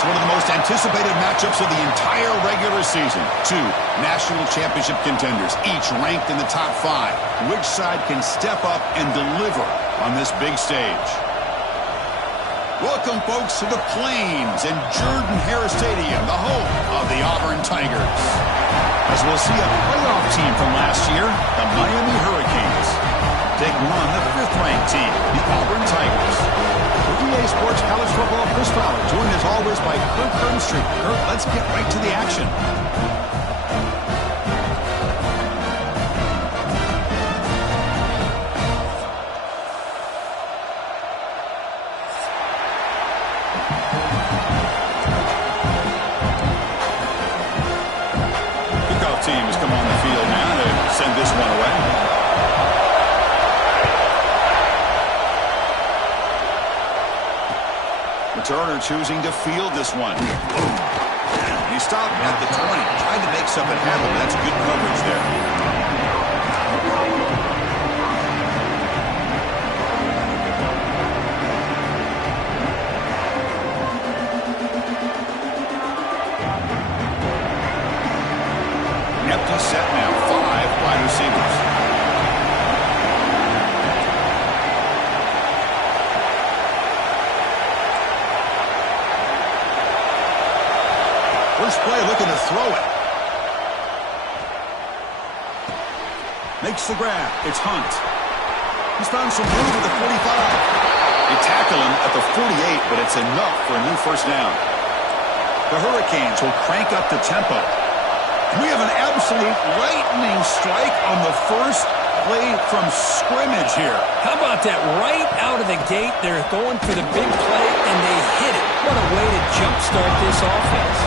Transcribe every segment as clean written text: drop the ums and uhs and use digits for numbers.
Folks, one of the most anticipated matchups of the entire regular season. Two national championship contenders, each ranked in the top 5. Which side can step up and deliver on this big stage? Welcome, folks, to the Plains and Jordan-Hare Stadium, the home of the Auburn Tigers. As we'll see a playoff team from last year, the Miami Hurricanes, taking on the 5th-ranked team, the Auburn Tigers. For EA Sports College Football, Chris Fowler, joined as always by Kurt Kernstreet. Kurt, let's get right to the action. Kickoff team has come on the field now to send this one away. Returner choosing to field this one. He stopped at the 20, trying to make something happen. That's good coverage there. Empty set now, 5 wide receivers. First play looking to throw it. Makes the grab. It's Hunt. He's found some room at the 45. They tackle him at the 48, but it's enough for a new first down. The Hurricanes will crank up the tempo. We have an absolute lightning strike on the first play from scrimmage here. How about that? Right out of the gate, they're going for the big play, and they hit it. What a way to jumpstart this offense.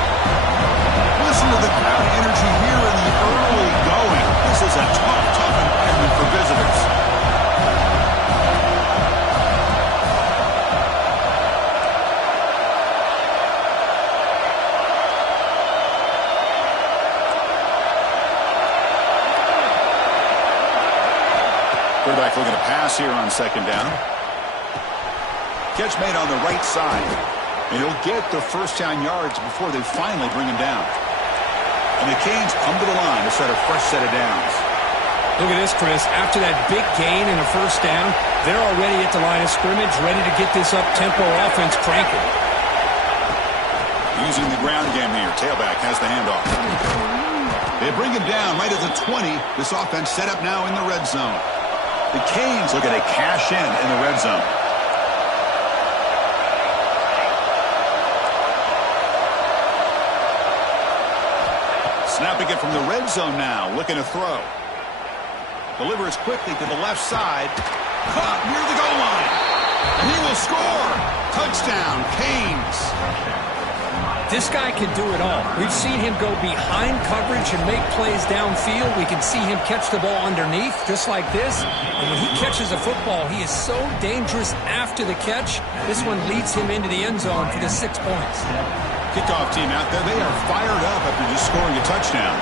Listen to the crowd energy here in the early going. This is a tough environment for visitors. Quarterback looking to pass here on second down. Catch made on the right side. And he'll get the first down yards before they finally bring him down. And the Canes come to the line to set a fresh set of downs. Look at this, Chris. After that big gain and a first down, they're already at the line of scrimmage, ready to get this up-tempo offense cranking. Using the ground game here. Tailback has the handoff. They bring him down right at the 20. This offense set up now in the red zone. The Canes looking to cash in the red zone. Snapping it from the red zone now, looking to throw. Delivers quickly to the left side. Caught near the goal line. And he will score. Touchdown, Canes. This guy can do it all. We've seen him go behind coverage and make plays downfield. We can see him catch the ball underneath, just like this. And when he catches a football, he is so dangerous after the catch. This one leads him into the end zone for the 6 points. Kickoff team out there. They are fired up after just scoring a touchdown.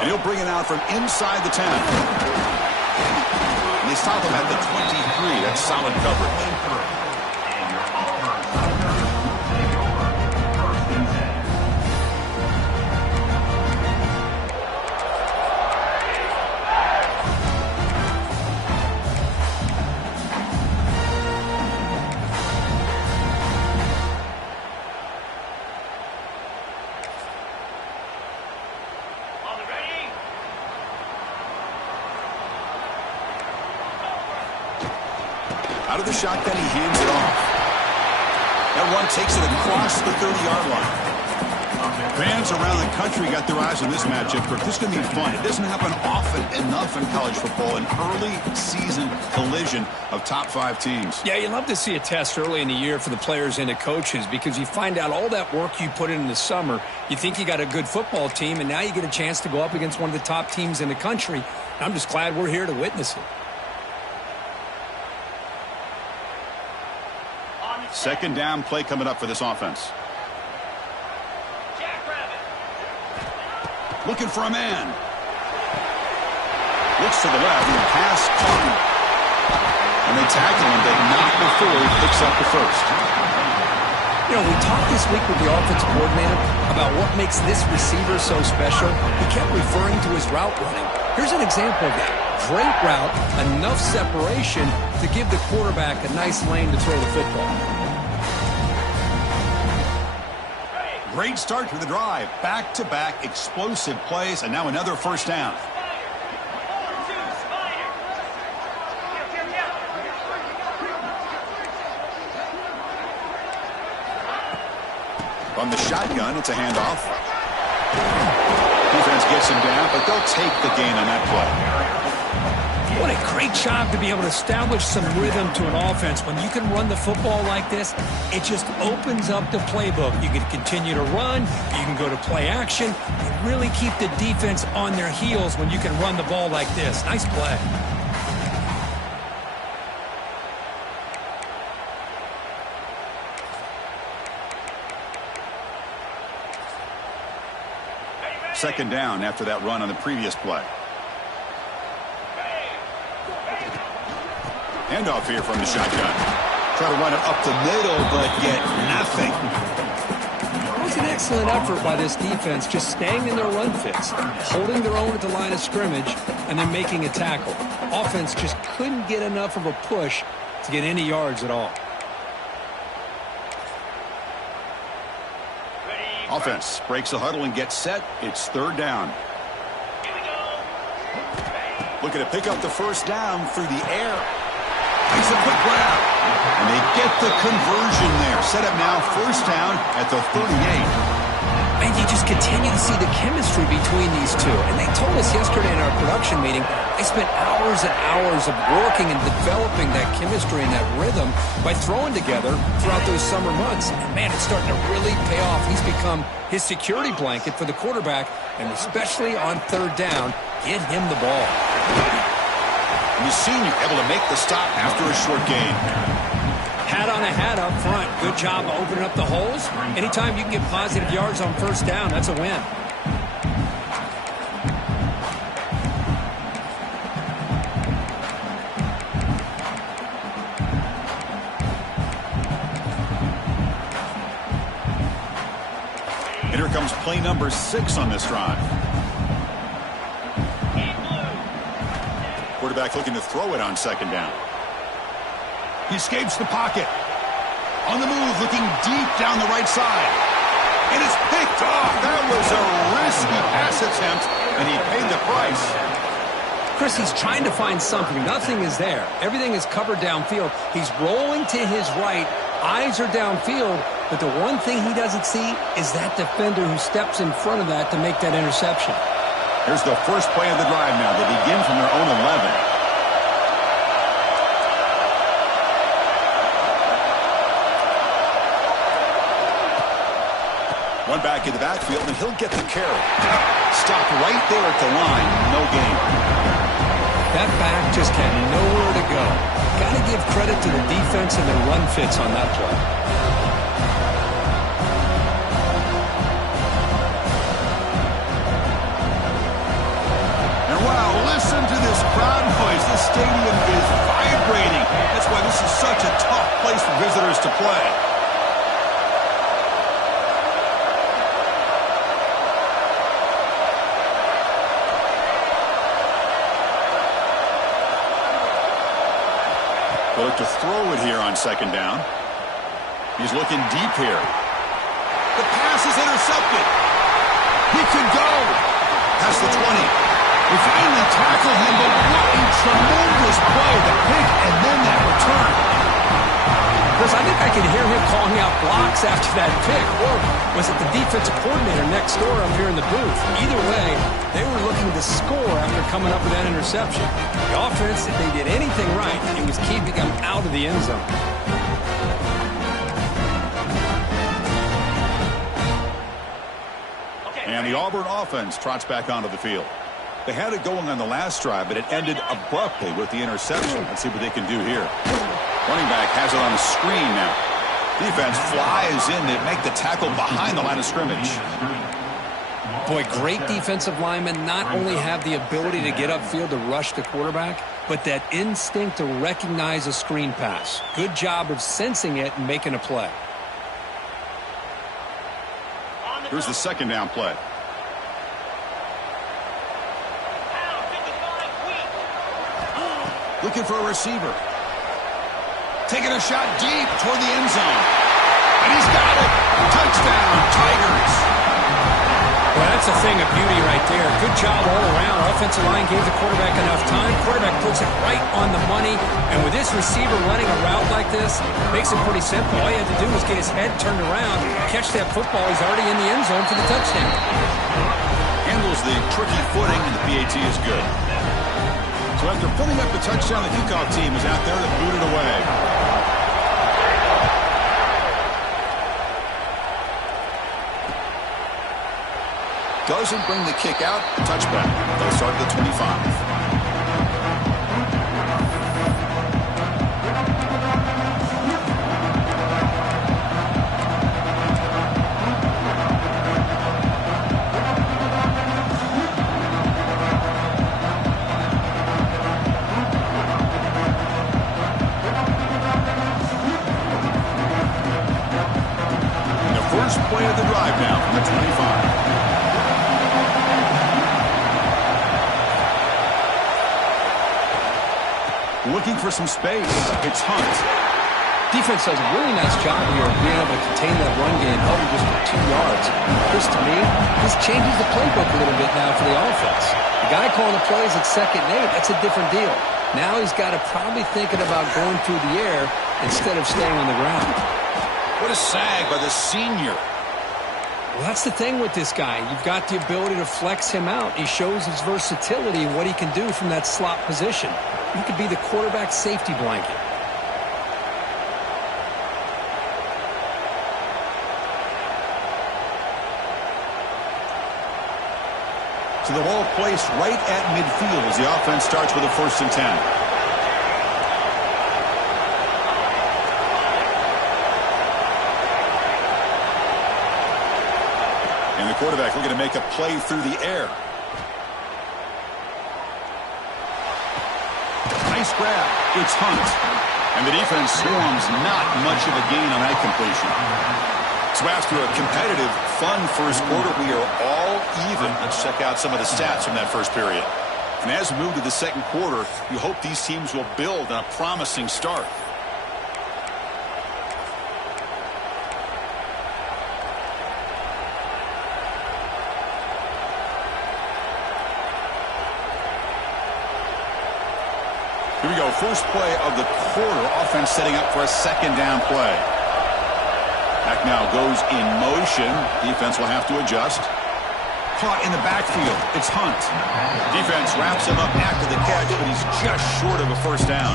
And he'll bring it out from inside the 10. And they stop him at the 23. That's solid coverage. Out of the shotgun, he hands it off. That one takes it across the 30-yard line. Fans around the country got their eyes on this matchup. This is going to be fun. It doesn't happen often enough in college football, an early season collision of top 5 teams. Yeah, you love to see a test early in the year for the players and the coaches because you find out all that work you put in the summer. You think you got a good football team, and now you get a chance to go up against one of the top teams in the country. I'm just glad we're here to witness it. Second down play coming up for this offense. Looking for a man. Looks to the left. Pass caught. And they tackle him, but not before he picks up the first. You know, we talked this week with the offensive coordinator about what makes this receiver so special. He kept referring to his route running. Here's an example of that. Great route, enough separation to give the quarterback a nice lane to throw the football. Great start to the drive. Back-to-back explosive plays, and now another first down. From the shotgun, it's a handoff. Defense gets him down, but they'll take the gain on that play. What a great job to be able to establish some rhythm to an offense. When you can run the football like this, it just opens up the playbook. You can continue to run. You can go to play action. You really keep the defense on their heels when you can run the ball like this. Nice play. Second down after that run on the previous play. Handoff here from the shotgun. Try to run it up the middle, but get nothing. It was an excellent effort by this defense, just staying in their run fits, holding their own at the line of scrimmage, and then making a tackle. Offense just couldn't get enough of a push to get any yards at all. Offense breaks the huddle and gets set. It's third down. Looking to pick up the first down through the air. He's a quick grab. And they get the conversion there. Set up now first down at the 38. And you just continue to see the chemistry between these two. And they told us yesterday in our production meeting, they spent hours and hours of working and developing that chemistry and that rhythm by throwing together throughout those summer months. And man, it's starting to really pay off. He's become his security blanket for the quarterback, and especially on third down, get him the ball. And the senior able to make the stop after a short gain. Hat on a hat up front. Good job of opening up the holes. Anytime you can get positive yards on first down, that's a win. And here comes play number 6 on this drive. Quarterback looking to throw it on second down. He escapes the pocket. On the move, looking deep down the right side. And it's picked off. That was a risky pass attempt, and he paid the price. Chris, he's trying to find something. Nothing is there. Everything is covered downfield. He's rolling to his right. Eyes are downfield. But the one thing he doesn't see is that defender who steps in front of that to make that interception. Here's the first play of the drive now. They begin from their own 11. One back in the backfield, and he'll get the carry. Stop right there at the line. No gain. That back just had nowhere to go. Got to give credit to the defense and their run fits on that play. And wow, listen to this crowd noise. This stadium is vibrating. That's why this is such a tough place for visitors to play. They'll look to throw it here on second down. He's looking deep here. The pass is intercepted. He could go. Past the 20. They finally tackle him, but what a tremendous play. The pick and then that return. Chris, I think I could hear him calling out blocks after that pick. Or was it the defensive coordinator next door up here in the booth? Either way, they were looking to score after coming up with that interception. The offense, if they did anything right, it was keeping them out of the end zone. And the Auburn offense trots back onto the field. They had it going on the last drive, but it ended abruptly with the interception. Let's see what they can do here. Running back has it on the screen now. Defense flies in to make the tackle behind the line of scrimmage. Boy, great defensive linemen not only have the ability to get upfield to rush the quarterback, but that instinct to recognize a screen pass. Good job of sensing it and making a play. Here's the second down play. Looking for a receiver. Taking a shot deep toward the end zone. And he's got it. Touchdown, Tigers. Well, that's a thing of beauty right there. Good job all around. Offensive line gave the quarterback enough time. Quarterback puts it right on the money. And with this receiver running a route like this, makes it pretty simple. All he had to do was get his head turned around, catch that football. He's already in the end zone for the touchdown. Handles the tricky footing, and the PAT is good. So after putting up the touchdown, the kickoff team is out there to boot it away. Doesn't bring the kick out. Touchback. They'll start at the 25. First play of the drive now from the 25. Looking for some space. It's Hunt. Defense does a really nice job here of being able to contain that run game, held just for 2 yards. This, to me, this changes the playbook a little bit now for the offense. The guy calling the plays at 2nd and 8, that's a different deal. Now he's got to probably thinking about going through the air instead of staying on the ground. What a sag by the senior. Well, that's the thing with this guy. You've got the ability to flex him out. He shows his versatility and what he can do from that slot position. He could be the quarterback safety blanket. So the ball placed right at midfield as the offense starts with a 1st and 10. And the quarterback looking to make a play through the air. Nice grab. It's Hunt. And the defense swarms, not much of a gain on that completion. So after a competitive, fun first quarter, we are all even. Let's check out some of the stats from that first period. And as we move to the second quarter, we hope these teams will build on a promising start. Here we go, first play of the quarter. Offense setting up for a 2nd down play. Back now goes in motion. Defense will have to adjust. Caught in the backfield. It's Hunt. Defense wraps him up after the catch, but he's just short of a 1st down.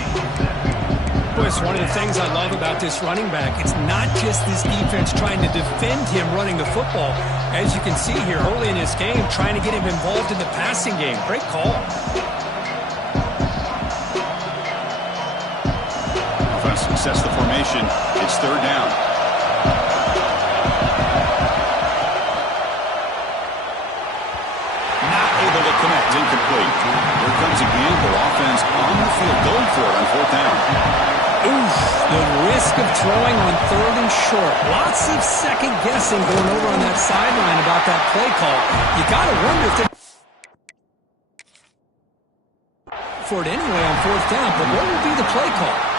Boy, it's one of the things I love about this running back. It's not just this defense trying to defend him running the football. As you can see here early in this game, trying to get him involved in the passing game. Great call. Sets the formation. It's 3rd down. Not able to connect. Incomplete. Here comes a gamble. Offense on the field. Going for it on 4th down. Oof. The risk of throwing on 3rd and short. Lots of second guessing going over on that sideline about that play call. You got to wonder if they're for it anyway on 4th down. But what would be the play call?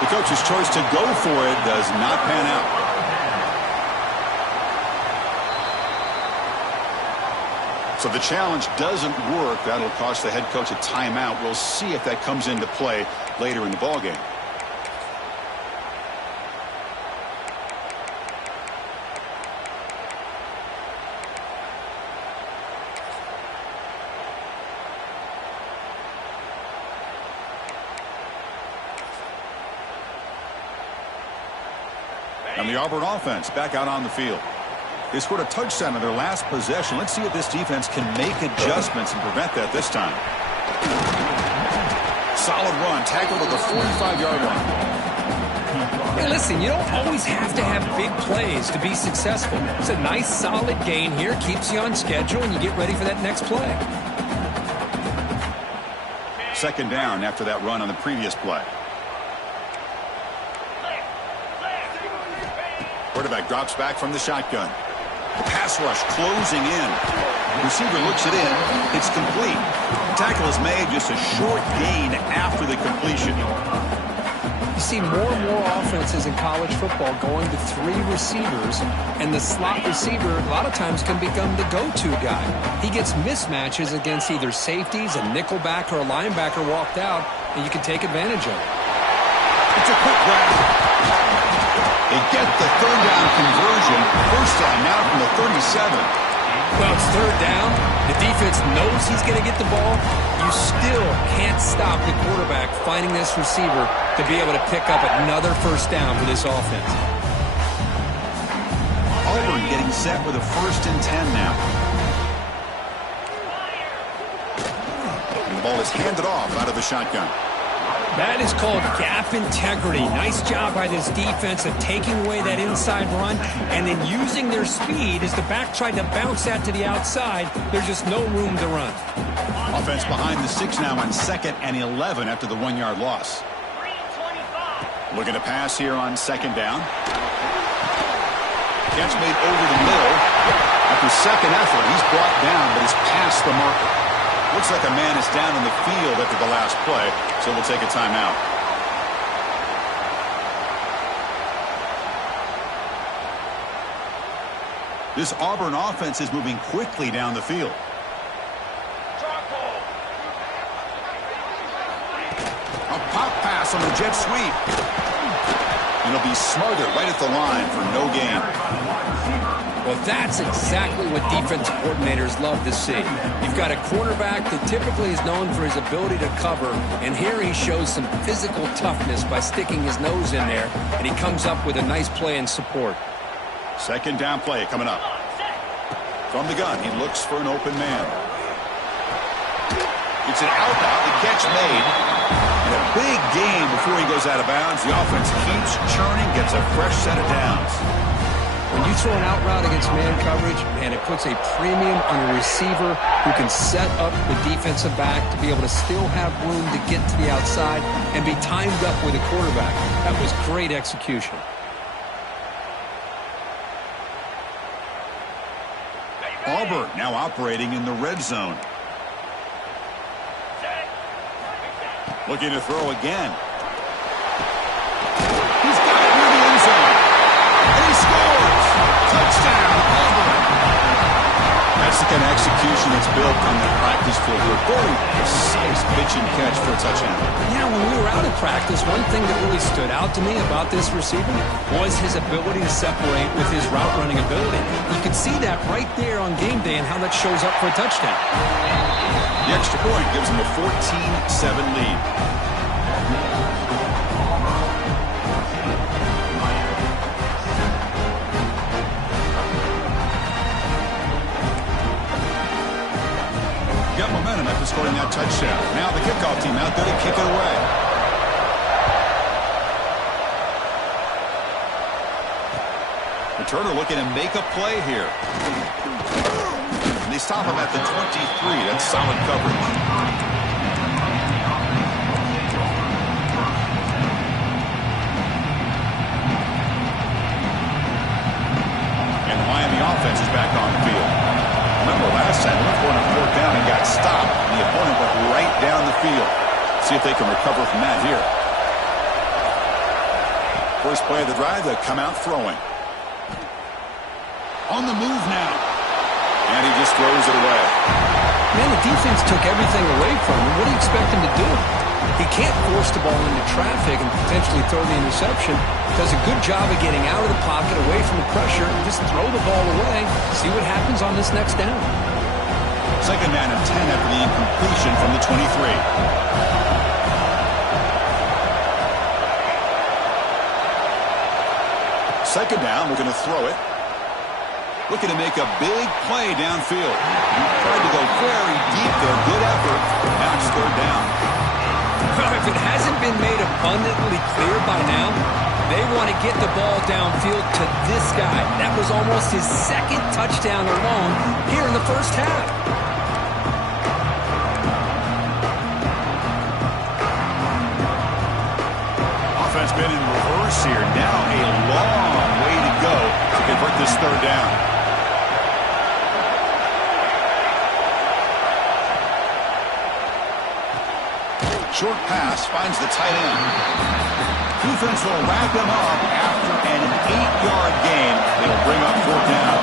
The coach's choice to go for it does not pan out. So the challenge doesn't work. That'll cost the head coach a timeout. We'll see if that comes into play later in the ballgame. And the Auburn offense back out on the field. They scored a touchdown in their last possession. Let's see if this defense can make adjustments and prevent that this time. Solid run, tackled at the 45-yard line. Hey, listen, you don't always have to have big plays to be successful. It's a nice, solid gain here, keeps you on schedule, and you get ready for that next play. Second down after that run on the previous play. Quarterback drops back from the shotgun. The pass rush closing in. Receiver looks it in. It's complete. Tackle is made, just a short gain after the completion. You see more and more offenses in college football going to 3 receivers, and the slot receiver a lot of times can become the go-to guy. He gets mismatches against either safeties, a nickelback, or a linebacker walked out, and you can take advantage of it. It's a quick grab. They get the third down conversion. First down now from the 37. Well, it's third down. The defense knows he's going to get the ball. You still can't stop the quarterback finding this receiver to be able to pick up another first down for this offense. Auburn getting set with a 1st and 10 now. And the ball is handed off out of the shotgun. That is called gap integrity. Nice job by this defense of taking away that inside run and then using their speed as the back tried to bounce that to the outside. There's just no room to run. Offense behind the 6 now on 2nd and 11 after the 1-yard loss. Looking to pass here on 2nd down. Catch made over the middle. After second effort, he's brought down, but he's past the marker. Looks like a man is down in the field after the last play, so we'll take a timeout. This Auburn offense is moving quickly down the field. A pop pass on the jet sweep. And it'll be smothered right at the line for no gain. Well, that's exactly what defense coordinators love to see. You've got a quarterback that typically is known for his ability to cover, and here he shows some physical toughness by sticking his nose in there, and he comes up with a nice play in support. Second down play coming up. From the gun, he looks for an open man. It's an out route, the catch made. And a big gain before he goes out of bounds. The offense keeps churning, gets a fresh set of downs. When you throw an out route against man coverage, man, it puts a premium on a receiver who can set up the defensive back to be able to still have room to get to the outside and be timed up with a quarterback. That was great execution. Auburn now operating in the red zone. Looking to throw again. He's got it near the end zone. And he scores! Touchdown, Auburn! That's the kind of execution that's built on the practice field. A very precise pitch and catch for a touchdown. Yeah, when we were out of practice, one thing that really stood out to me about this receiver was his ability to separate with his route running ability. You can see that right there on game day and how that shows up for a touchdown. The extra point gives him a 14-7 lead. Got momentum after scoring that touchdown. Now the kickoff team out there to kick it away. Returner looking to make a play here. And they stop him at the 23. That's solid coverage. And the Miami offense is back on the field. Remember last time they went for a 4th down and got stopped. And the opponent went right down the field. See if they can recover from that here. First play of the drive, they come out throwing. On the move now. And he just throws it away. Man, the defense took everything away from him. What do you expect him to do? He can't force the ball into traffic and potentially throw the interception. Does a good job of getting out of the pocket, away from the pressure, and just throw the ball away. See what happens on this next down. Second down and 10 after the incompletion from the 23. Second down, we're going to throw it. Looking to make a big play downfield. Tried to go very deep there. Good effort. Now it's 3rd down. If it hasn't been made abundantly clear by now, They want to get the ball downfield to this guy. That was almost his second touchdown alone here in the first half. Offense been in reverse here. Now a long way to go to convert this third down. Short pass finds the tight end. Defense will wrap him up after an 8-yard gain. It'll bring up fourth down.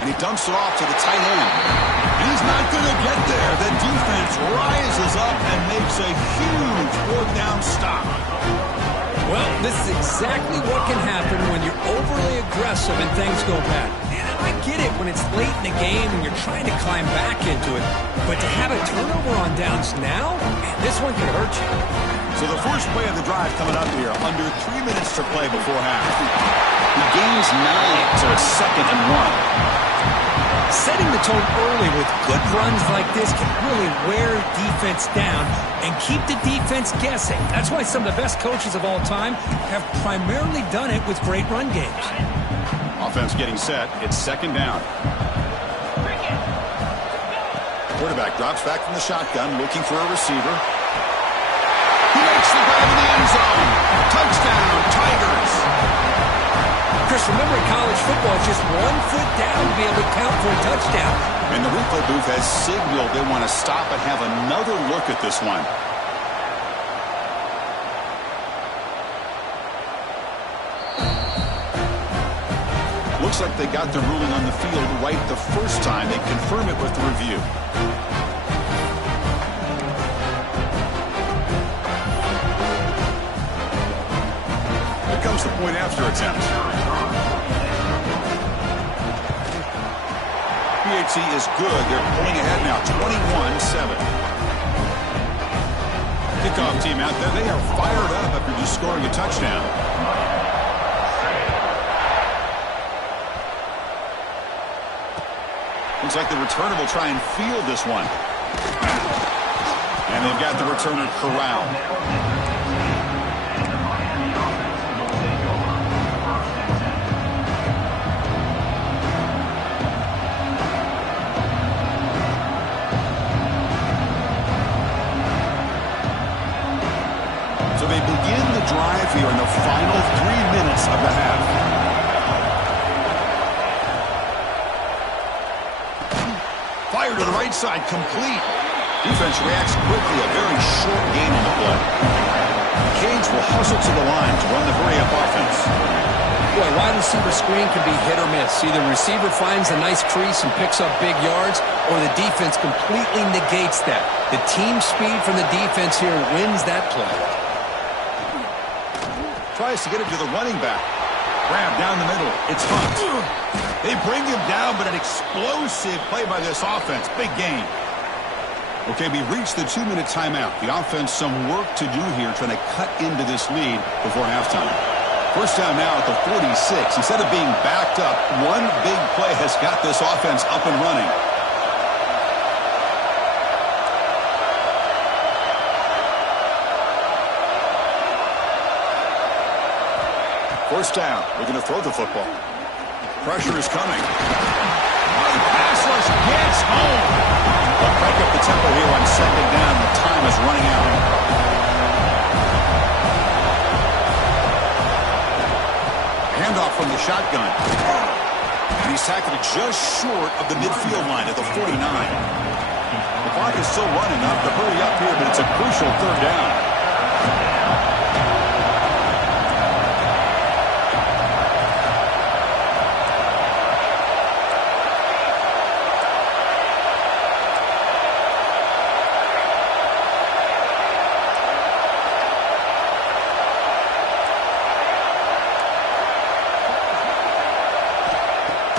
And he dumps it off to the tight end. He's not going to get there. The defense rises up and makes a huge fourth down stop. Well, this is exactly what can happen when you're overly aggressive and things go bad. And I get it when it's late in the game and you're trying to climb back into it. But to have a turnover on downs now, man, this one could hurt you. So the first play of the drive coming up here, under 3 minutes to play before half. He gains 9, so it's 2nd and 1. Setting the tone early with good runs like this can really wear defense down and keep the defense guessing. That's why some of the best coaches of all time have primarily done it with great run games. Offense getting set. It's 2nd down. Quarterback drops back from the shotgun, looking for a receiver. He makes the grab in the end zone. Touchdown, Tigers. Chris, remember in college football, it's just 1 foot down to be able to count for a touchdown. And the replay booth has signaled they want to stop and have another look at this one. Looks like they got the ruling on the field right the first time. They confirm it with the review. Here comes the point after attempt. PAT is good. They're pulling ahead now, 21-7. Kickoff team out there. They are fired up after just scoring a touchdown. Looks like the returner will try and field this one. And they've got the returner corralled. So they begin the drive here in the final 3 minutes of the half. Fire to the right side, complete. Defense reacts quickly, a very short gain on the play. Canes will hustle to the line to run the hurry-up offense. Boy, wide receiver screen can be hit or miss. Either receiver finds a nice crease and picks up big yards, or the defense completely negates that. The team speed from the defense here wins that play. Tries to get it to the running back. Grab down the middle. It's Hunt. They bring him down, but an explosive play by this offense. Big gain. Okay, we reached the 2-minute timeout. The offense some work to do here, trying to cut into this lead before halftime. First down now at the 46. Instead of being backed up, one big play has got this offense up and running. First down. We're going to throw the football. Pressure is coming. The pass rush gets home. They'll crank up the tempo here on 2nd down. The time is running out. Handoff from the shotgun. And he's tackled just short of the midfield line at the 49. The clock is still running up to hurry up here, but it's a crucial 3rd down.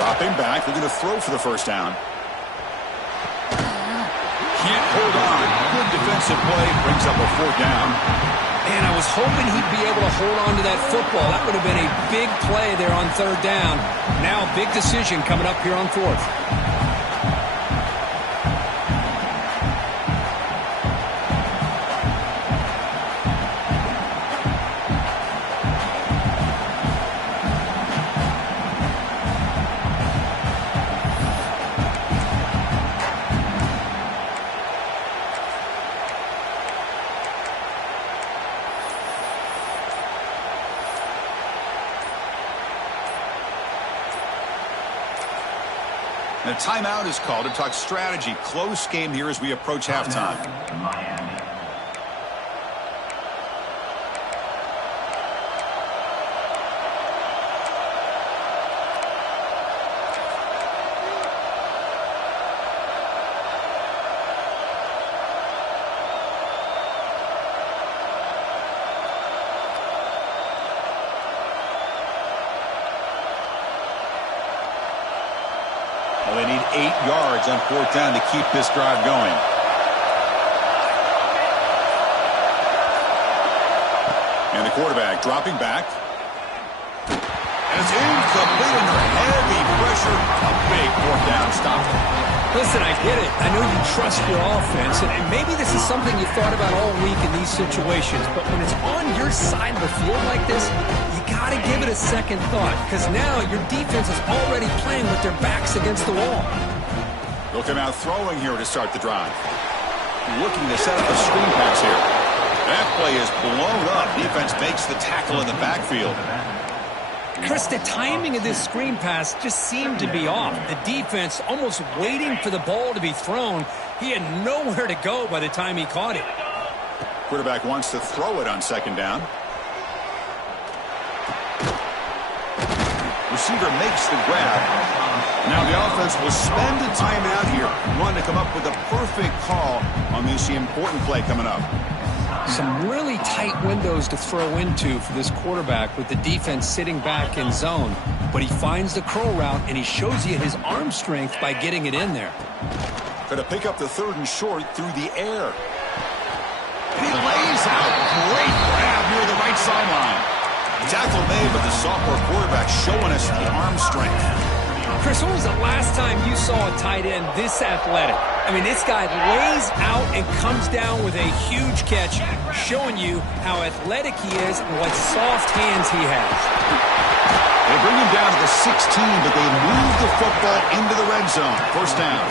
Dropping back, they're going to throw for the first down. Can't hold on. Good defensive play, brings up a 4th down. Man, I was hoping he'd be able to hold on to that football. That would have been a big play there on 3rd down. Now a big decision coming up here on 4th. And a timeout is called to talk strategy. Close game here as we approach halftime. Well, they need 8 yards on 4th down to keep this drive going. And the quarterback dropping back. And it's incomplete under heavy pressure. A big 4th down stop. Listen, I get it. I know you trust your offense, and maybe this is something you thought about all week in these situations, but when it's on your side of the field like this, you got to give it a second thought, because now your defense is already playing with their backs against the wall. They'll come out throwing here to start the drive. Looking to set up a screen pass here. That play is blown up. Defense makes the tackle in the backfield. Chris, the timing of this screen pass just seemed to be off. The defense almost waiting for the ball to be thrown. He had nowhere to go by the time he caught it. Quarterback wants to throw it on 2nd down. Receiver makes the grab. Now the offense will spend a timeout here. Wanting to come up with a perfect call on this important play coming up. Some really tight windows to throw into for this quarterback with the defense sitting back in zone. But he finds the curl route, and he shows you his arm strength by getting it in there. Going to pick up the 3rd and short through the air. And he lays out. Great grab near the right sideline. Tackle made, but the sophomore quarterback showing us the arm strength. Chris, when was the last time you saw a tight end this athletic? I mean, this guy lays out and comes down with a huge catch, showing you how athletic he is and what soft hands he has. They bring him down to the 16, but they move the football into the red zone. 1st down.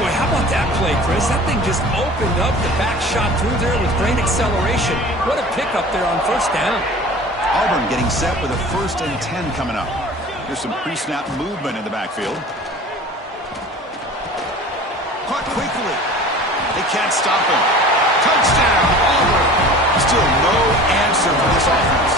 Boy, how about that play, Chris? That thing just opened up. The back shot through there with great acceleration. What a pickup there on 1st down. Auburn getting set with a 1st and 10 coming up. There's some pre-snap movement in the backfield. Caught quickly. They can't stop him. Touchdown, Auburn. Still no answer for this offense.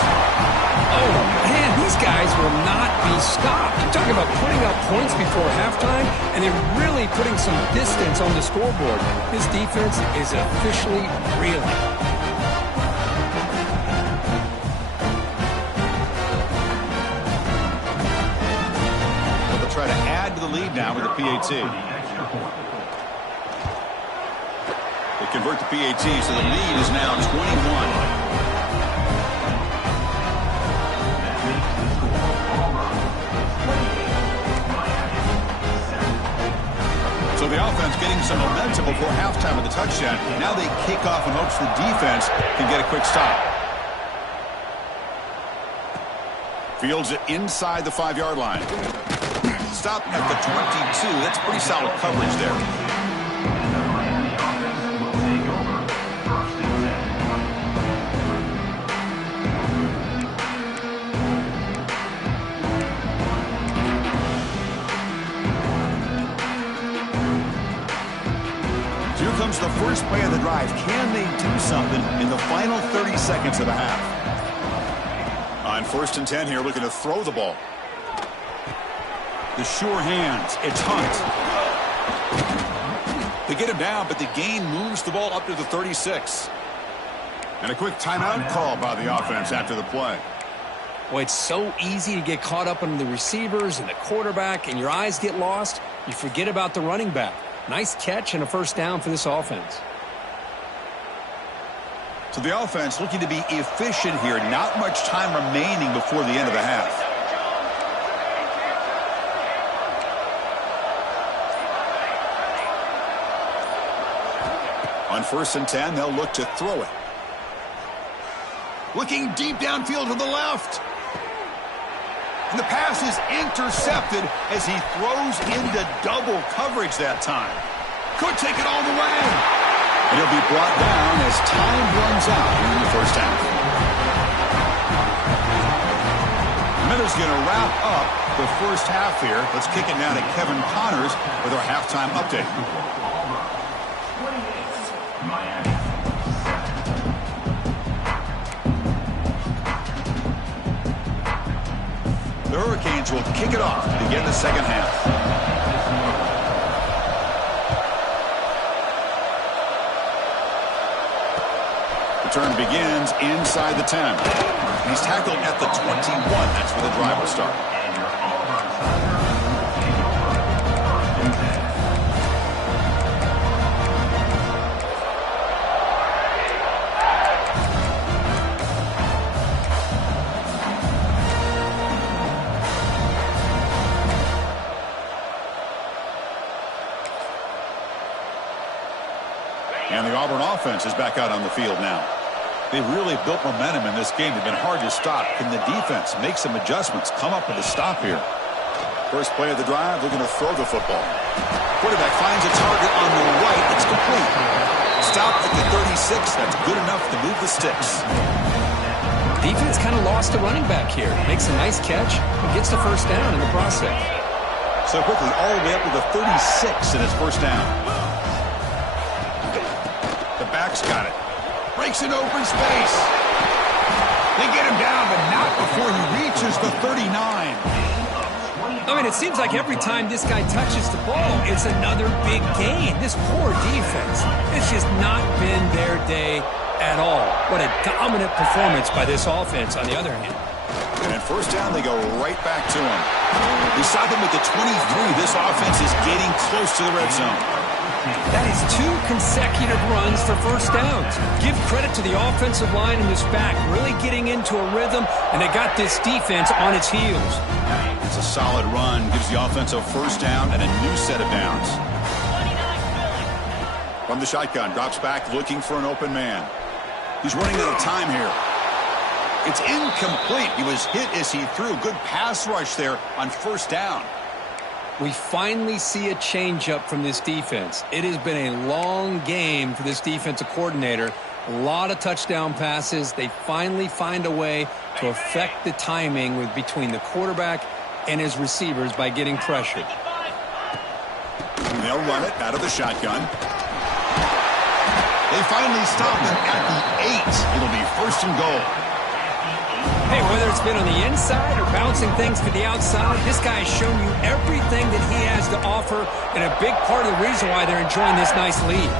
Oh, man, these guys will not be stopped. You're talking about putting up points before halftime, and they're really putting some distance on the scoreboard. This defense is officially reeling. Try to add to the lead now with the PAT. They convert the PAT, so the lead is now 21. So the offense getting some momentum before halftime with the touchdown. Now they kick off in hopes the defense can get a quick stop. Fields it inside the 5-yard line. Stop at the 22. That's pretty solid coverage there. So here comes the first play of the drive. Can they do something in the final 30 seconds of the half? On 1st and 10 here, looking to throw the ball. The sure hands. It's Hunt. They get him down, but the gain moves the ball up to the 36. And a quick timeout call by the offense after the play. Well, it's so easy to get caught up in the receivers and the quarterback, and your eyes get lost. You forget about the running back. Nice catch and a 1st down for this offense. So the offense looking to be efficient here. Not much time remaining before the end of the half. On 1st and 10, they'll look to throw it. Looking deep downfield to the left. And the pass is intercepted as he throws into double coverage that time. Could take it all the way. And he'll be brought down as time runs out in the 1st half. 1 is going to wrap up the first half here. Let's kick it now to Kevin Connors with our halftime update. The Hurricanes will kick it off to begin the second half. Turn begins inside the 10. He's tackled at the 21. That's where the drive will start. And the Auburn offense is back out on the field now. They've really built momentum in this game. They've been hard to stop. Can the defense make some adjustments, come up with a stop here? First play of the drive, they're going to throw the football. Quarterback finds a target on the right. It's complete. Stopped at the 36. That's good enough to move the sticks. Defense kind of lost a running back here. Makes a nice catch. Gets the first down in the process. So quickly, all the way up to the 36 in his first down. The back's got it. Breaks in open space. They get him down, but not before he reaches the 39. I mean, it seems like every time this guy touches the ball, it's another big gain. This poor defense, it's just not been their day at all. What a dominant performance by this offense, on the other hand. And first down, they go right back to him. We stop him at the 23. This offense is getting close to the red zone. That is 2 consecutive runs for first downs. Give credit to the offensive line in this back, really getting into a rhythm, and they got this defense on its heels. It's a solid run, gives the offense a first down and a new set of downs. From the shotgun, drops back looking for an open man. He's running out of time here. It's incomplete. He was hit as he threw. Good pass rush there on first down. We finally see a changeup from this defense. It has been a long game for this defensive coordinator. A lot of touchdown passes. They finally find a way to affect the timing between the quarterback and his receivers by getting pressured. They'll run it out of the shotgun. They finally stop him at the 8. It'll be first and goal. Hey, whether it's been on the inside or bouncing things to the outside, this guy has shown you everything that he has to offer, and a big part of the reason why they're enjoying this nice lead.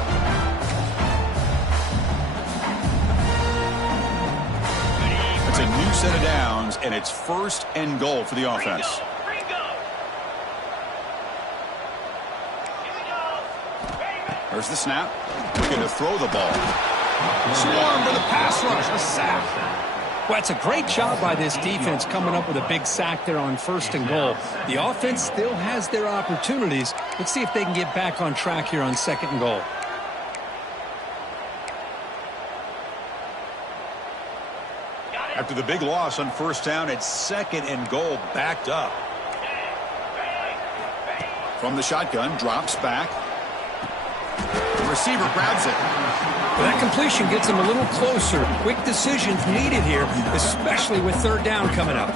It's a new set of downs, and it's first and goal for the offense. There's the snap. Looking to throw the ball. Swarm for the pass rush. A sack. Well, it's a great job by this defense coming up with a big sack there on first and goal. The offense still has their opportunities. Let's see if they can get back on track here on second and goal. After the big loss on first down, it's second and goal backed up. From the shotgun, drops back. The receiver grabs it. Well, that completion gets him a little closer. Quick decisions needed here, especially with third down coming up.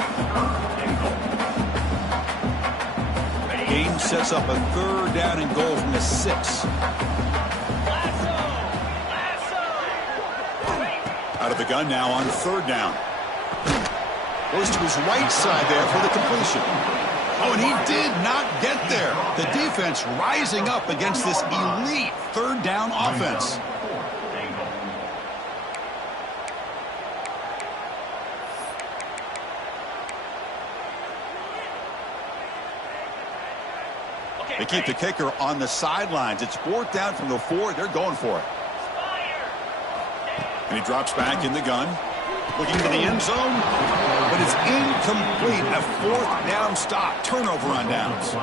Game sets up a third down and goal from the 6. Out of the gun now on third down. Goes to his right side there for the completion. Oh, and he did not get there. The defense rising up against this elite third down offense. They keep the kicker on the sidelines. It's fourth down from the 4. They're going for it. And he drops back in the gun. Looking for the end zone. But it's incomplete. A fourth down stop. Turnover on downs.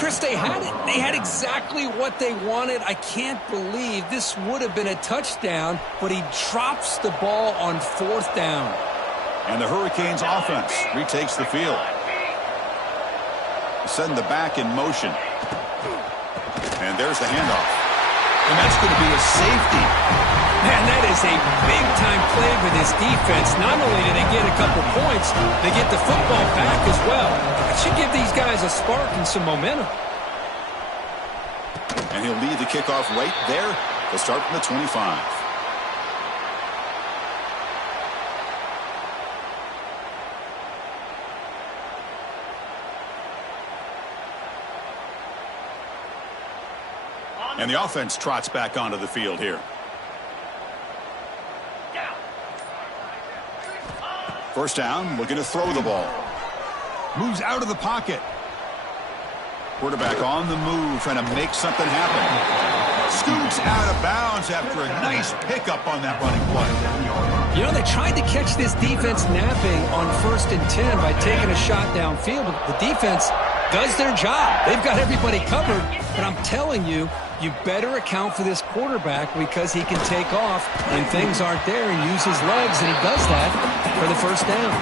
Chris, they had it. They had exactly what they wanted. I can't believe this would have been a touchdown, but he drops the ball on fourth down. And the Hurricanes offense retakes the field. Send the back in motion. And there's the handoff. And that's going to be a safety. Man, that is a big-time play for this defense. Not only do they get a couple points, they get the football back as well. That should give these guys a spark and some momentum. And he'll lead the kickoff right there. They'll start from the 25. And the offense trots back onto the field here. First down, looking to throw the ball. Moves out of the pocket. Quarterback on the move, trying to make something happen. Scoots out of bounds after a nice pickup on that running play. You know, they tried to catch this defense napping on 1st and 10 by taking a shot downfield, but the defense does their job. They've got everybody covered, but I'm telling you, you better account for this quarterback because he can take off when things aren't there and use his legs, and he does that for the first down.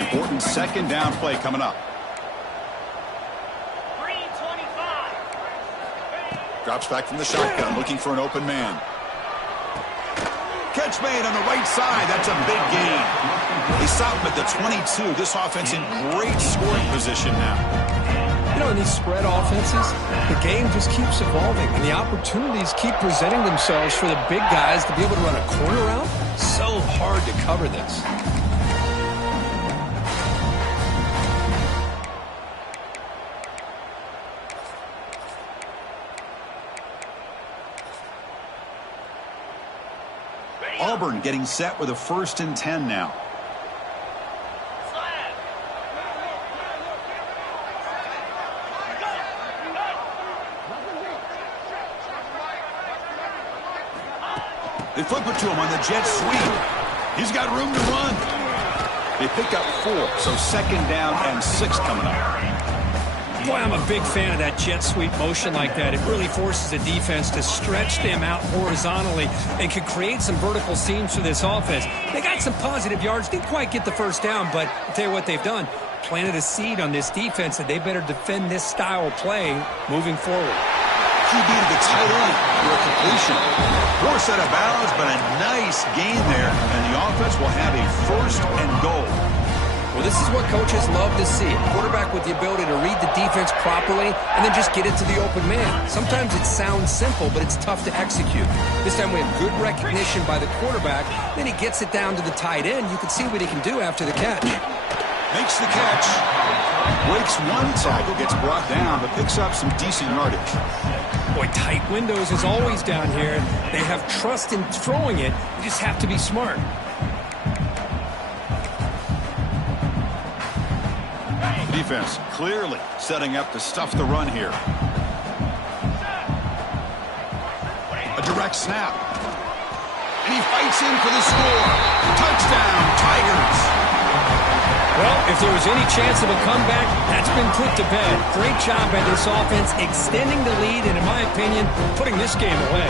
Important second down play coming up. Drops back from the shotgun, looking for an open man. Catch made on the right side. That's a big gain. They stop him at the 22. This offense in great scoring position now. You know, in these spread offenses, the game just keeps evolving, and the opportunities keep presenting themselves for the big guys to be able to run a corner route. So hard to cover this. Auburn getting set with a 1st and 10 now. They flip it to him on the jet sweep. He's got room to run. They pick up 4, so second down and 6 coming up. Boy, I'm a big fan of that jet sweep motion like that. It really forces the defense to stretch them out horizontally and can create some vertical seams for this offense. They got some positive yards, didn't quite get the first down, but I'll tell you what they've done. Planted a seed on this defense that they better defend this style of play moving forward. QB to the tight end for a completion. Poor set of bounds, but a nice gain there, and the offense will have a 1st and goal. Well, this is what coaches love to see. A quarterback with the ability to read the defense properly and then just get it to the open man. Sometimes it sounds simple, but it's tough to execute. This time we have good recognition by the quarterback. Then he gets it down to the tight end. You can see what he can do after the catch. Makes the catch. Breaks one tackle, gets brought down, but picks up some decent yardage. Boy, tight windows is always down here. They have trust in throwing it. You just have to be smart. Defense clearly setting up to stuff the run here. A direct snap. And he fights in for the score. Touchdown, Tigers. Well, if there was any chance of a comeback, that's been put to bed. Great job by this offense extending the lead and, in my opinion, putting this game away.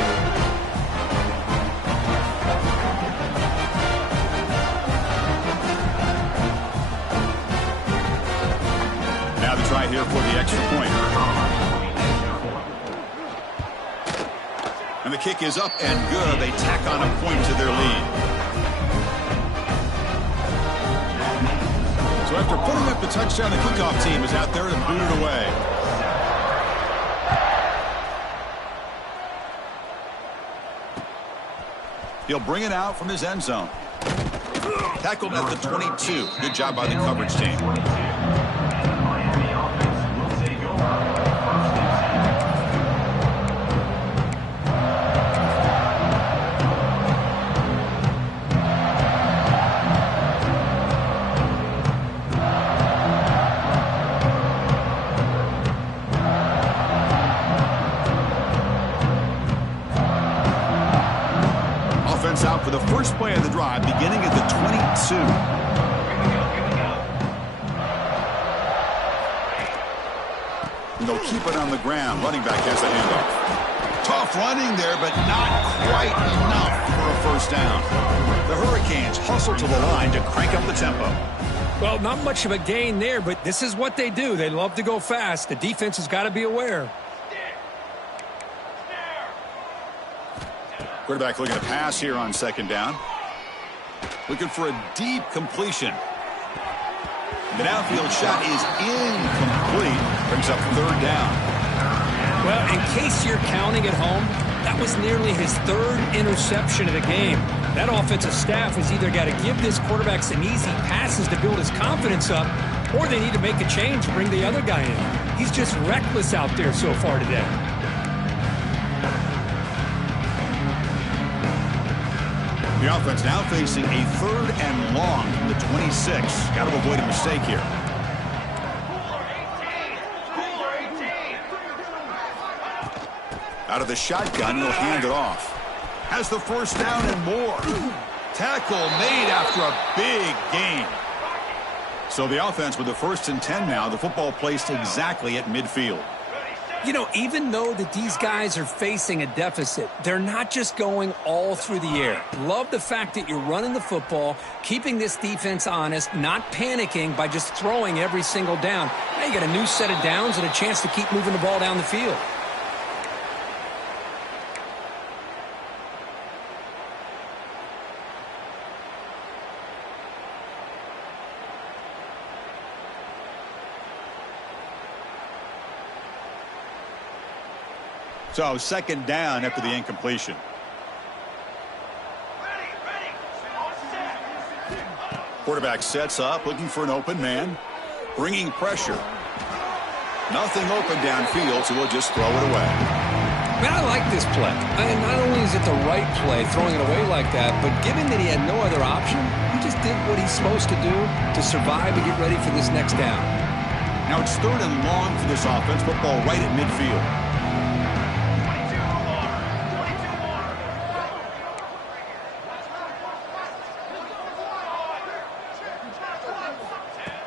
Try here for the extra point. And the kick is up and good. They tack on a point to their lead. So after putting up the touchdown, the kickoff team is out there to boot it away. He'll bring it out from his end zone. Tackled at the 22. Good job by the coverage team. Out for the first play of the drive, beginning at the 22. And they'll keep it on the ground. Running back has the handoff. Tough running there, but not quite enough for a first down. The Hurricanes hustle to the line to crank up the tempo. Well, not much of a gain there, but this is what they do. They love to go fast. The defense has got to be aware. Quarterback looking to pass here on second down. Looking for a deep completion. The downfield shot is incomplete. Brings up third down. Well, in case you're counting at home, that was nearly his third interception of the game. That offensive staff has either got to give this quarterback some easy passes to build his confidence up, or they need to make a change and bring the other guy in. He's just reckless out there so far today. The offense now facing a third and long from the 26. Got to avoid a mistake here. Out of the shotgun, he'll hand it off. Has the first down and more. Tackle made after a big gain. So the offense with the 1st and 10 now. The football placed exactly at midfield. You know, even though that these guys are facing a deficit, they're not just going all through the air. Love the fact that you're running the football, keeping this defense honest, not panicking by just throwing every single down. Now you got a new set of downs and a chance to keep moving the ball down the field. So second down after the incompletion. Quarterback sets up, looking for an open man. Bringing pressure. Nothing open downfield, so we'll just throw it away. Man, I like this play. And not only is it the right play, throwing it away like that, but given that he had no other option, he just did what he's supposed to do to survive and get ready for this next down. Now it's third and long for this offense. Football right at midfield.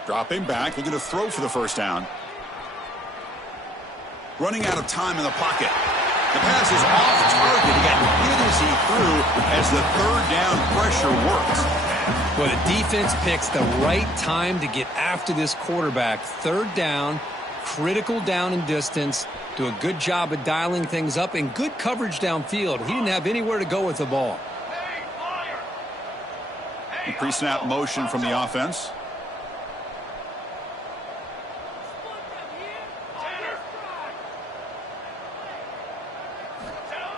Dropping back, looking to throw for the first down. Running out of time in the pocket. The pass is off target. He got hit as he threw as the third down pressure worked. Well, the defense picks the right time to get after this quarterback. Third down, critical down and distance. Do a good job of dialing things up and good coverage downfield. He didn't have anywhere to go with the ball. Pre-snap motion from the offense.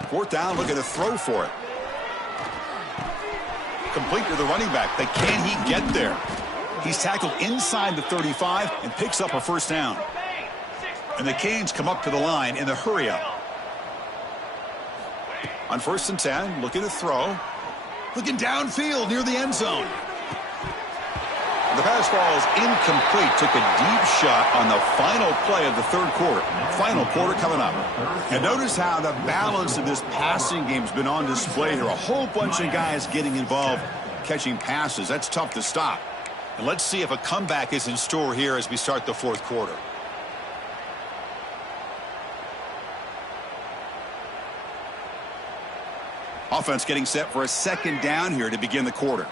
Fourth down, looking to throw for it. Complete to the running back, but can he get there? He's tackled inside the 35 and picks up a first down. And the Canes come up to the line in the hurry-up. On 1st and 10, looking to throw. Looking downfield near the end zone. The pass falls incomplete. Took a deep shot on the final play of the third quarter. Final quarter coming up. And notice how the balance of this passing game has been on display here. A whole bunch of guys getting involved, catching passes. That's tough to stop. And let's see if a comeback is in store here as we start the fourth quarter. Offense getting set for a second down here to begin the quarter.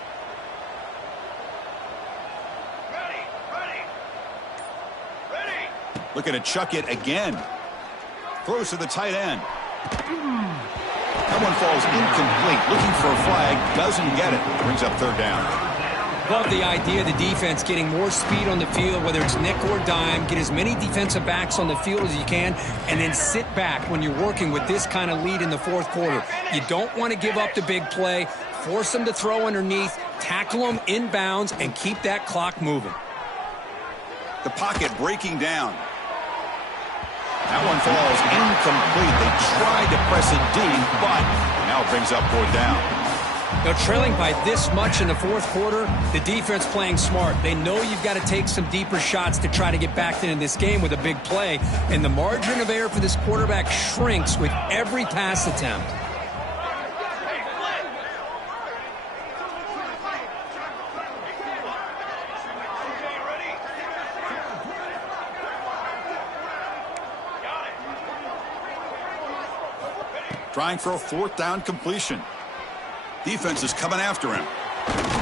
Looking to chuck it again. Throws to the tight end. That one falls incomplete. Looking for a flag. Doesn't get it. Brings up third down. Love the idea of the defense getting more speed on the field, whether it's nick or dime. Get as many defensive backs on the field as you can, and then sit back when you're working with this kind of lead in the fourth quarter. You don't want to give up the big play. Force them to throw underneath. Tackle them inbounds, and keep that clock moving. The pocket breaking down. That one falls incomplete. They tried to press it deep, but now it brings up fourth down. Now, trailing by this much in the fourth quarter, the defense playing smart. They know you've got to take some deeper shots to try to get back into this game with a big play. And the margin of error for this quarterback shrinks with every pass attempt. Trying for a fourth down completion. Defense is coming after him.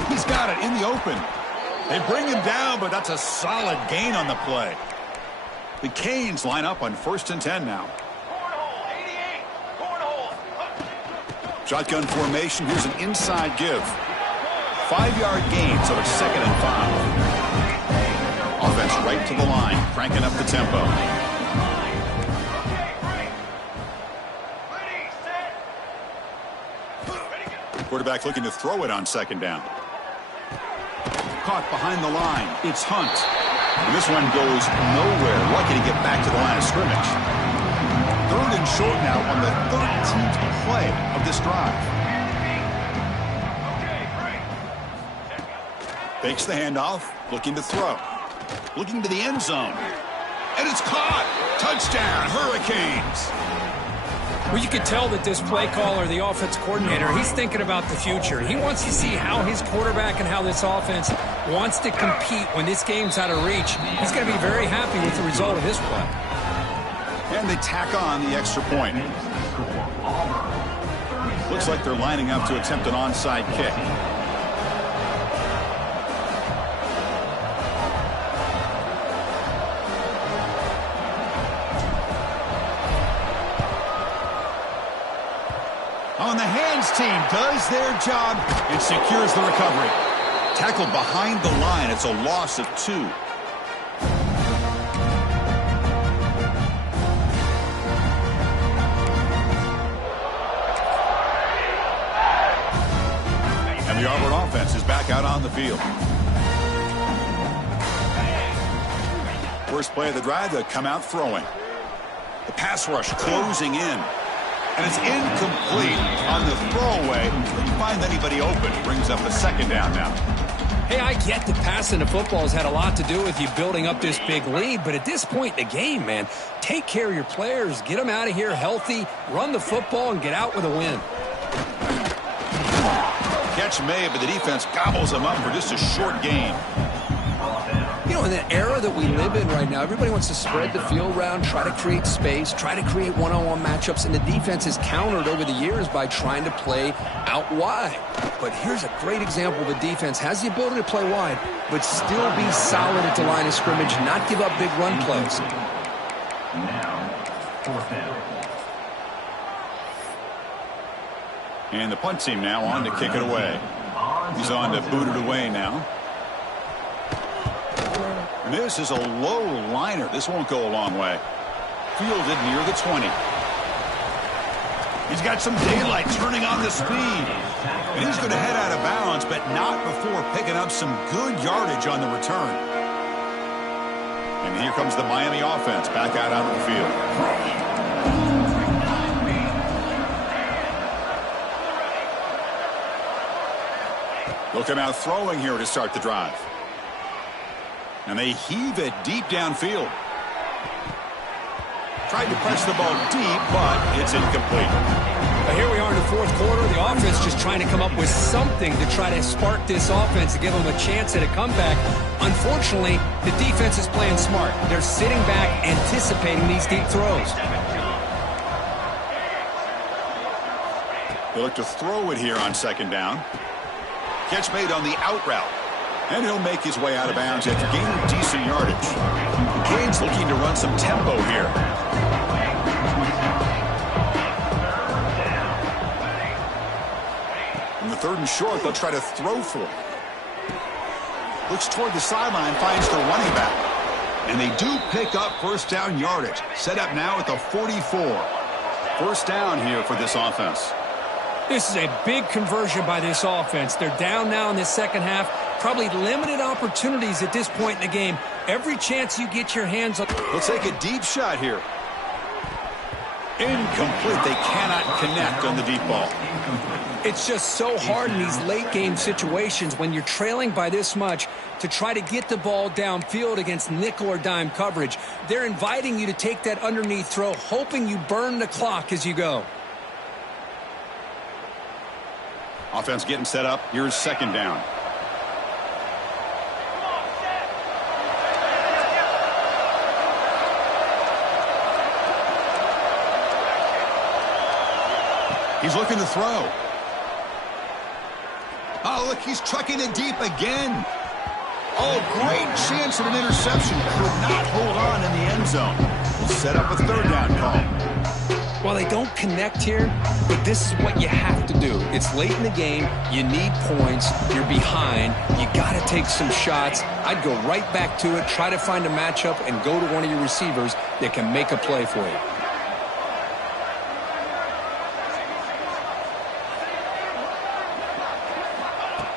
He's got it in the open. They bring him down, but that's a solid gain on the play. The Canes line up on 1st and 10 now. Shotgun formation. Here's an inside give. 5-yard gain, so it's 2nd and 5. Offense right to the line, cranking up the tempo. Quarterback looking to throw it on 2nd down. Caught behind the line. It's Hunt. And this one goes nowhere. Lucky to get back to the line of scrimmage. 3rd and short now on the 13th play of this drive. Fakes the handoff, looking to throw. Looking to the end zone. And it's caught. Touchdown, Hurricanes. Well, you can tell that this play caller, the offense coordinator, he's thinking about the future. He wants to see how his quarterback and how this offense wants to compete when this game's out of reach. He's going to be very happy with the result of his play. And they tack on the extra point. Looks like they're lining up to attempt an onside kick. On the hands team does their job and secures the recovery. Tackled behind the line. It's a loss of 2. And the Auburn offense is back out on the field. First play of the drive, they come out throwing. The pass rush closing in. And it's incomplete on the throwaway. Couldn't find anybody open. Brings up a 2nd down now. Hey, I get that passing the football has had a lot to do with you building up this big lead, but at this point in the game, man, take care of your players. Get them out of here healthy, run the football, and get out with a win. Catch made, but the defense gobbles them up for just a short gain. You know, in the era that we live in right now, everybody wants to spread the field around, try to create space, try to create one-on-one matchups, and the defense is countered over the years by trying to play out wide. But here's a great example. The defense has the ability to play wide, but still be solid at the line of scrimmage, not give up big run plays. Now, 4th down. And the punt team now on to kick it away. He's on to boot it away now. This is a low liner. This won't go a long way. Fielded near the 20. He's got some daylight turning on the speed. And he's going to head out of bounds, but not before picking up some good yardage on the return. And here comes the Miami offense back out onto the field. They'll come out throwing here to start the drive. And they heave it deep downfield. Tried to press the ball deep, but it's incomplete. But here we are in the 4th quarter. The offense just trying to come up with something to try to spark this offense and give them a chance at a comeback. Unfortunately, the defense is playing smart. They're sitting back, anticipating these deep throws. They look to throw it here on 2nd down. Catch made on the out route. And he'll make his way out of bounds after gaining decent yardage. Canes looking to run some tempo here. In the 3rd and short, they'll try to throw for it. Looks toward the sideline, finds the running back. And they do pick up 1st down yardage. Set up now at the 44. 1st down here for this offense. This is a big conversion by this offense. They're down now in the 2nd half. Probably limited opportunities at this point in the game. Every chance you get your hands on. Let's take a deep shot here. Incomplete. They cannot connect on the deep ball. It's just so hard in these late game situations when you're trailing by this much to try to get the ball downfield against nickel or dime coverage. They're inviting you to take that underneath throw, hoping you burn the clock as you go. Offense getting set up. Here's 2nd down. He's looking to throw. Oh, look, he's trucking it deep again. Oh, great chance at an interception. Could not hold on in the end zone. We'll set up a third down call. Well, they don't connect here, but this is what you have to do. It's late in the game. You need points. You're behind. You got to take some shots. I'd go right back to it, try to find a matchup, and go to one of your receivers that can make a play for you.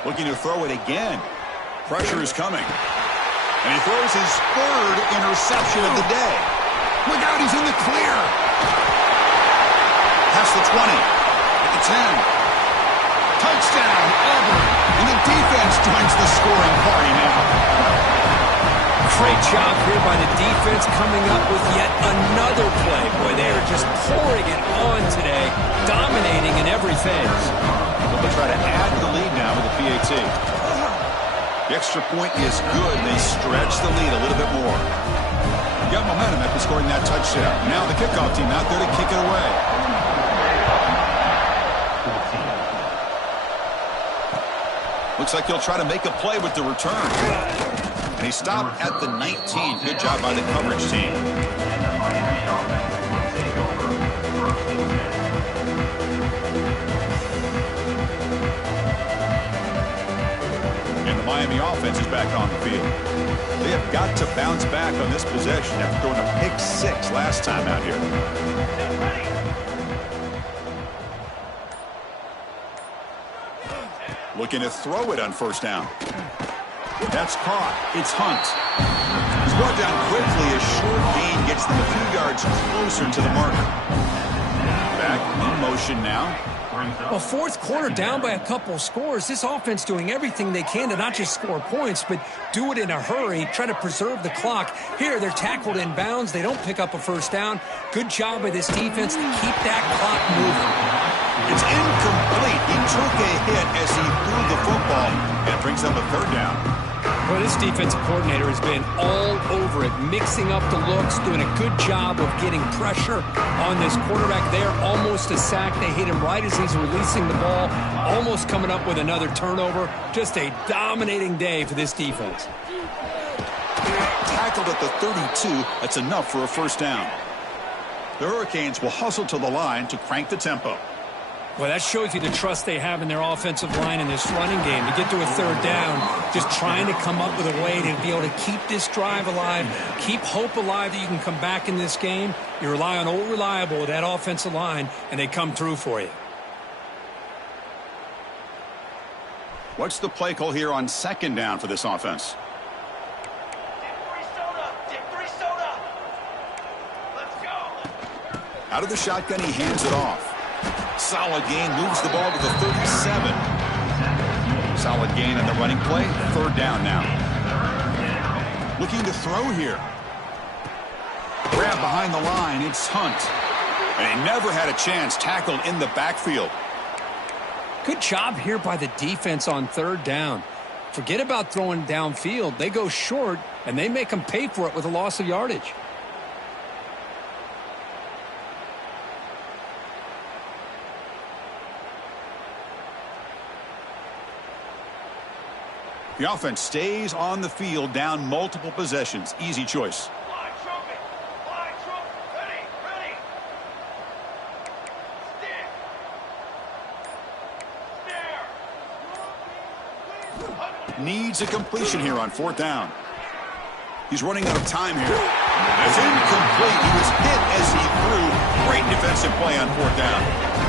Looking to throw it again. Pressure is coming. And he throws his third interception of the day. Look out, he's in the clear. Past the 20. At the 10. Touchdown, Auburn. And the defense joins the scoring party now. Great job here by the defense coming up with yet another play. Boy, they are just pouring it on today, dominating in every phase. They'll try to add to the lead now with the PAT. The extra point is good. They stretch the lead a little bit more. Got momentum after scoring that touchdown. Now the kickoff team out there to kick it away. Looks like he'll try to make a play with the return. And he stopped at the 19. Good job by the coverage team. And the Miami offense is back on the field. They have got to bounce back on this possession after throwing a pick 6 last time out here. Looking to throw it on first down. That's caught. It's Hunt. He's brought down quickly. A short gain gets them a few yards closer to the marker. Back in motion now. Well, fourth quarter down by a couple of scores. This offense doing everything they can to not just score points, but do it in a hurry, try to preserve the clock. Here, they're tackled in bounds. They don't pick up a first down. Good job by this defense to keep that clock moving. It's incomplete. He took a hit as he threw the football, and it brings up a third down. Well, this defensive coordinator has been all over it, mixing up the looks, doing a good job of getting pressure on this quarterback there. Almost a sack. They hit him right as he's releasing the ball, almost coming up with another turnover. Just a dominating day for this defense. Tackled at the 32. That's enough for a first down. The Hurricanes will hustle to the line to crank the tempo. Well, that shows you the trust they have in their offensive line in this running game. To get to a third down, just trying to come up with a way to be able to keep this drive alive, keep hope alive that you can come back in this game. You rely on old reliable with that offensive line, and they come through for you. What's the play call here on second down for this offense? Out of the shotgun, he hands it off. Solid gain, moves the ball to the 37. Solid gain on the running play. Third down now. Looking to throw here. Grab behind the line. It's Hunt. And he never had a chance, tackled in the backfield. Good job here by the defense on third down. Forget about throwing downfield. They go short, and they make them pay for it with a loss of yardage. The offense stays on the field, down multiple possessions. Easy choice. Needs a completion here on fourth down. He's running out of time here. It's incomplete. He was hit as he threw. Great defensive play on fourth down.